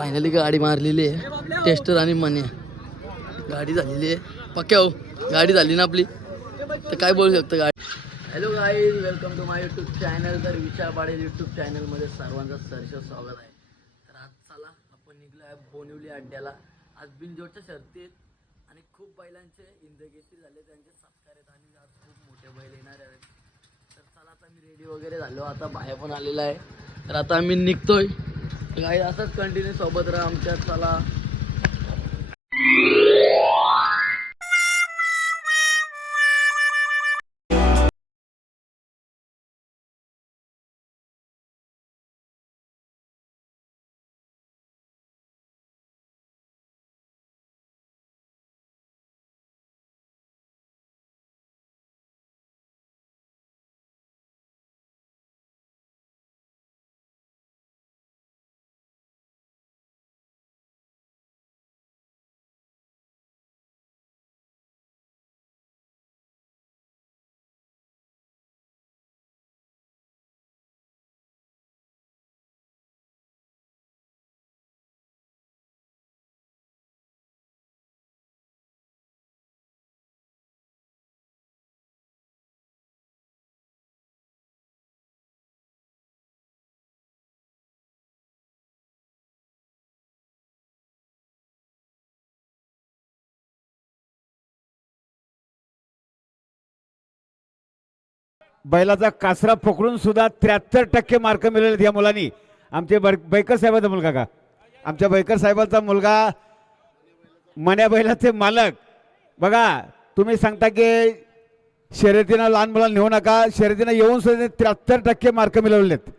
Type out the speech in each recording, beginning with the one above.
Finally गाडी मारलेली आहे टेस्टर आणि मने गाडी झालेली आहे पक्या हो गाडी झाली ना आपली तर काय बोलू शकतं गाडी. Hello guys welcome to my YouTube channel. तर विचार पाडेल यूट्यूब चॅनलमध्ये सर्वांचं सहर्ष स्वागत आहे. तर आज चला आपण निघलो आहे बोनिवली अड्ड्याला. आज बिनजोडच्या शर्ती आहेत आणि खूप बैलांचे इंदगेसी झाले त्यांचे सत्कार आहेत आणि आज खूप मोठे बैल येणार आहेत. तर चला आता मी रेडी वगैरे झालो आता बाहेर पण आलेला आहे. तर आता आम्ही निघतोय गाईज असंच कंटिन्यू सोबत राहा आमच्या. चला बैलाचा कासरा पकडून सुद्धा 73% मार्क मिळवले या मुलांनी. आमचे बैकर साहेबांचा मुलगा का आमच्या बैकर साहेबांचा मुलगा मन्या बैलाचे मालक. बघा तुम्ही सांगता की शर्यतीनं लहान मुलांना नेऊ नका, शर्यतीनं येऊन सुद्धा 73% मार्क मिळवलेत.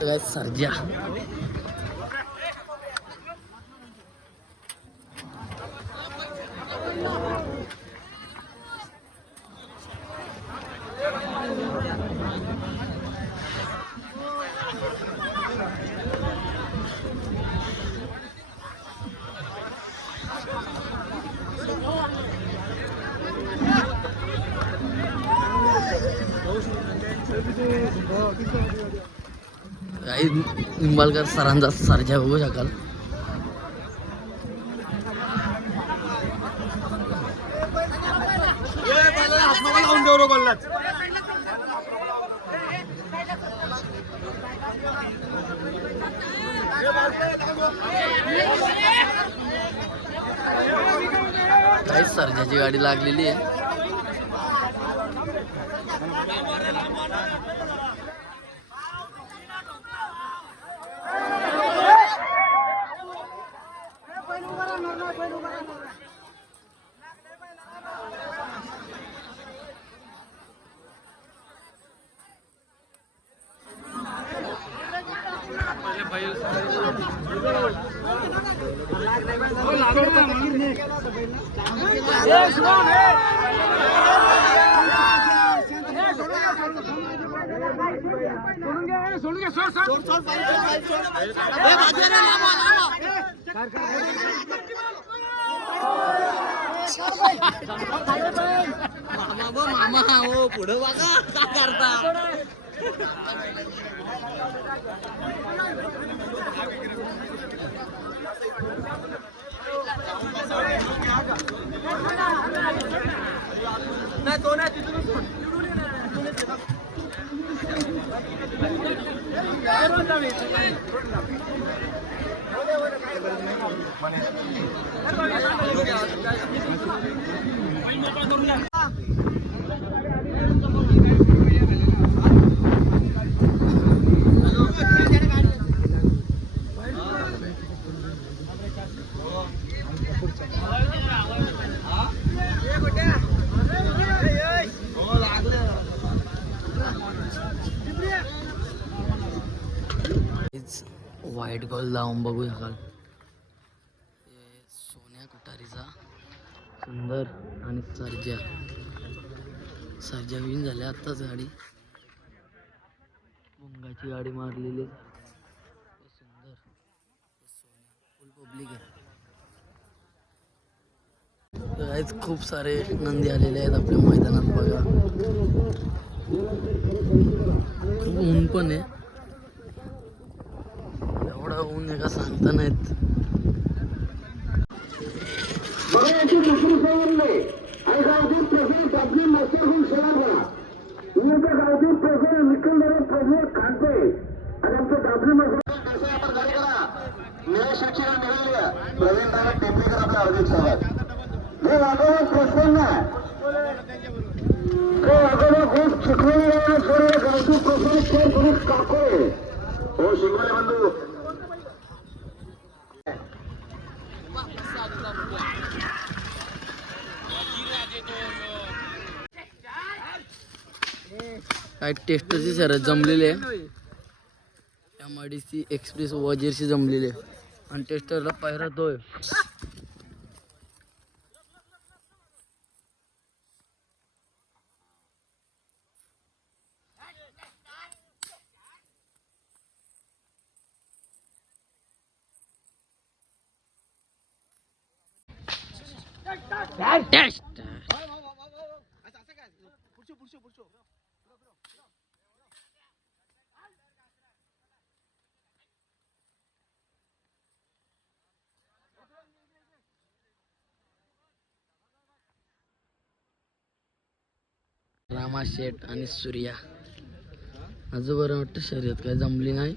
तर सर्जा काही निंबाळकर सरांचा सर्जा बघू शकाल. काही सर्जाची गाडी लागलेली आहे. मामा हो पुढं बघा काय करता. नाही तो नाही तिथून व्हाईट गोल लावून बघू शकाल. सोन्या कुटारीचा सुंदर आणि सर्जा विन झाल्या आत्ताच गाडी. मुंगाची गाडी मारलेली. सुंदर फुल पब्लिक आहे. गाईज खूप सारे नंदी आलेले आहेत आपल्या मैदानात बघा. खूप ऊन पण आहे. एवढा ऊन आहे का सांगता नाहीत. काय टेस्टची शर्यत जमलेली आहे. MIDC एक्सप्रेस वजीरशी जमलेली आहे आणि टेस्टरला पायरा तोय. रामा शेठ आणि सूर्या माझं बरं वाटतं शर्यत काय जमली नाही.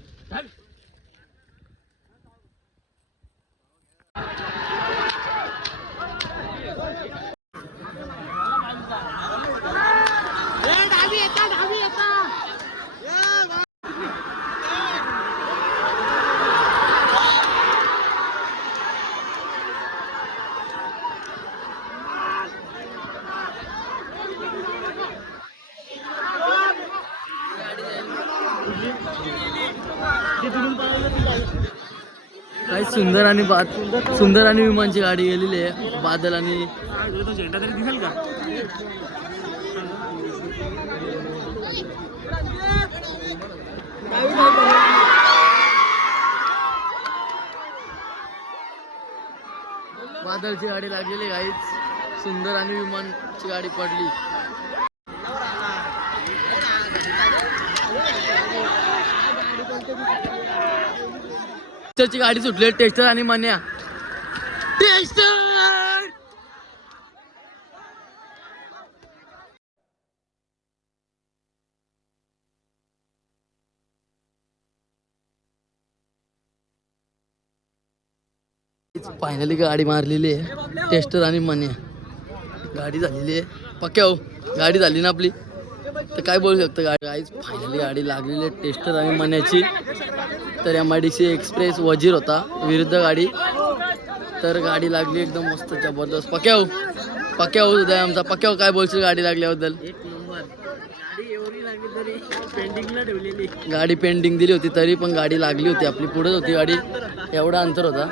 काही सुंदर आणि विमानची गाडी गेलेली आहे. बादल आणि बादलची गाडी लागलेली. काहीच सुंदर आणि विमानची गाडी पडली. टेस्टरची गाडी सुटली. टेस्टर आणि मन्या. टेस्टर फायनली गाडी मारलेली आहे. टेस्टर आणि मन्या गाडी झालेली आहे. पक्या हो गाडी झाली ना आपली. तर काय बोलू शकतं. गाडी फायनली गाडी लागलेली आहे टेस्टर आणि मन्याची. तर MIDC एक्सप्रेस वजीर होता विरुद्ध गाडी. तर गाडी लागली एकदम मस्त जबरदस्त. पक्या हो उद्या आमचा पक्या काय बोलशील गाडी लागल्याबद्दल. गाडी पेंडिंग दिली होती तरी पण गाडी लागली होती आपली. पुढेच होती गाडी. एवढा अंतर होता.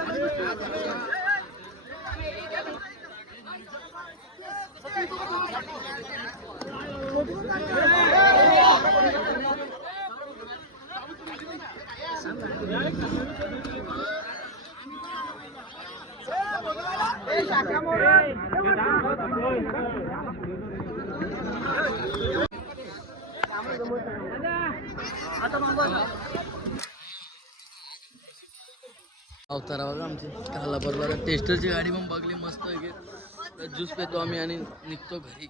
अवतारा बघा आमची काला बरोबर. टेस्टरची गाडी पण बघली मस्त आहे. ज्यूस पेतो आम्ही आणि निघतो घरी.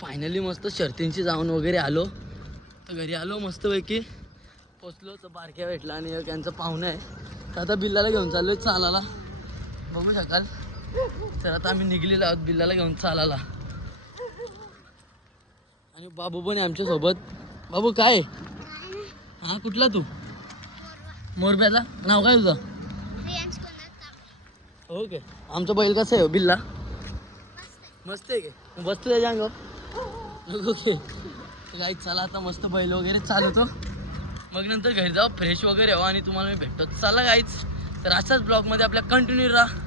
फायनली मस्त शर्तींची जाऊन वगैरे आलो. तर घरी आलो मस्तपैकी पोचलो. तर बारक्या भेटला आणि त्यांचं पाहुणं आहे. तर आता बिल्लाला घेऊन चाललोय चालायला. बघू शकाल. तर आता आम्ही निघलेलो आहोत बिल्लाला घेऊन चालायला. आणि बाबू पण आहे आमच्यासोबत. बाबू काय हा कुठला तू मोरब्याला नाव काय तुझं. ओके आमचा बैल कसं आहे बिल्ला. मस्त आहे का बसतो त्याच्या अंगावर. ओके काही चला आता मस्त बैल वगैरे चालवतो. मग नंतर घरी जाऊ फ्रेश वगैरे व्हा आणि तुम्हाला मी भेटतो. चला गाईच. तर अशाच ब्लॉगमध्ये आपल्या कंटिन्यू राहा.